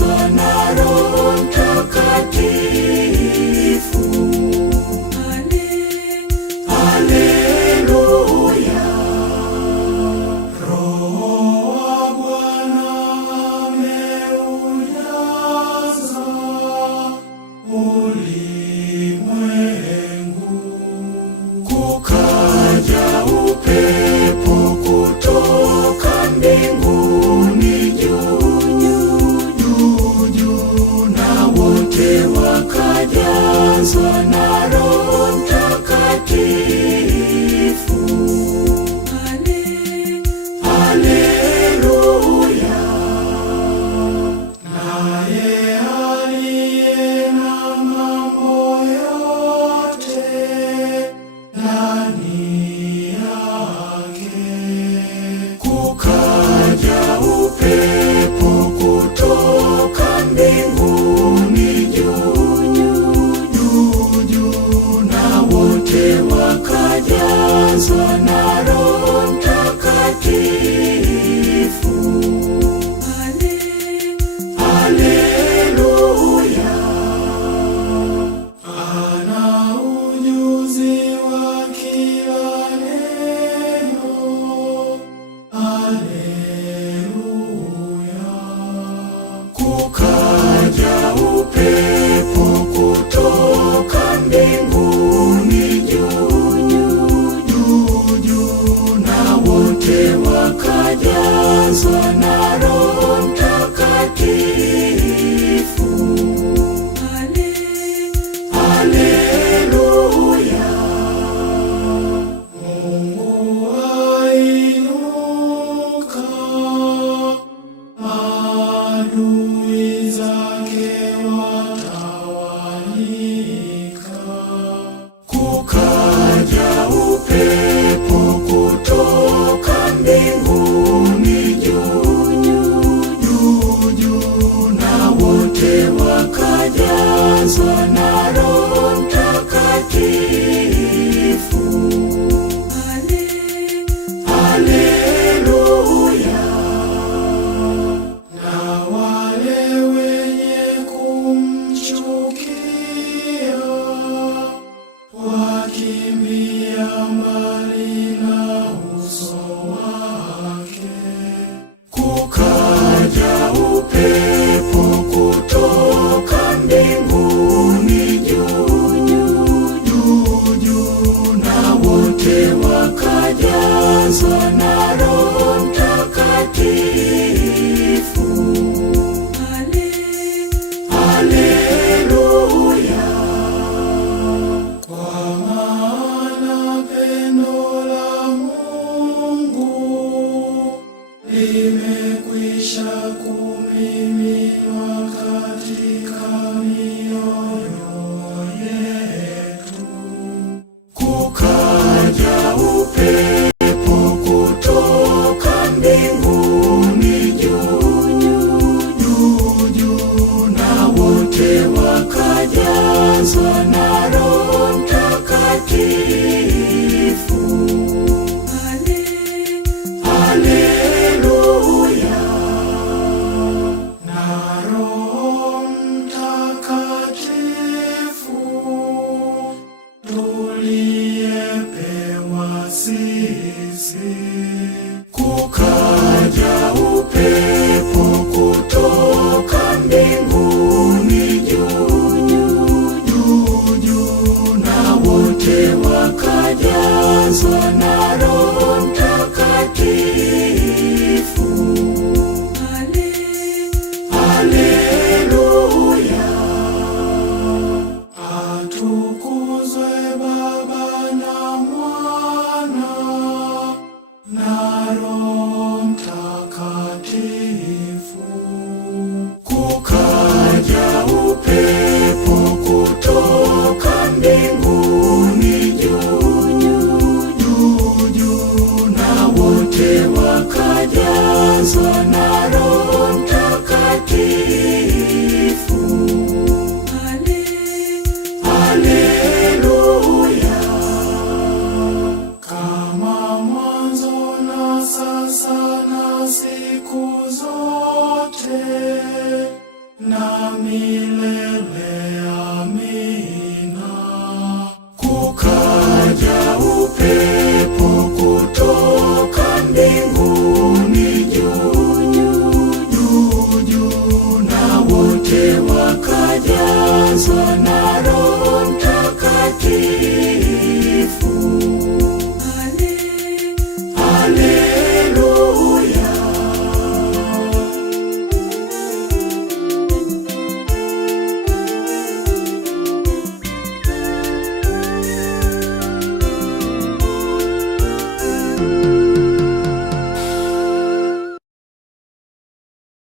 wakajazwa na Roho Mtakatifu. Haleluya. Roho wa Bwana ameujaza ulimwengu. Kukaja upepo kutoka mbinguni juu, na wote wakajazwa na Roho Mtakatifu. Haleluya. Naye aliye na mambo yote ndani yake. Kukaja upepo kutoka mbinguni juu, na wote wakajazwa na Roho Mtakatifu. Haleluya. Ana ujuzi wa kila neno. Haleluya. Kukaja upepo kutoka mbinguni juu, na wote wakajazwa na Roho Mtakatifu. Haleluya. Mungu ainuka, adui zake watawanyika. Kukaja upepo kutoka mbinguni juu, na wote wakajazwa na Roho Mtakatifu. Haleluya. Na wale wenye kumchukia wakimbia mbali na uso wake. Kukaja upepo kutoka mbinguni juu, na wote wakajazwa na Roho Mtakatifu. Haleluya. Kwa maana pendo la Mungu limekwisha kumiminwa katika mioyo yetu. Kukaja upepo kutoka mbinguni juu, na wote wakajazwa na Roho Mtakatifu. Haleluya. Na Roho Mtakatifu tuliyepewa sisi. Kukaja upepo kutoka mbinguni juu, na wote wakajazwa na Roho Mtakatifu. Haleluya. Atukuzwe Baba na Mwana na Roho Mtakatifu. Kukaja upepo kutoka mbinguni juu, na wote wakajazwa na Roho Mtakatifu. Haleluya. Kama mwanzo na sasa na siku zote na milele.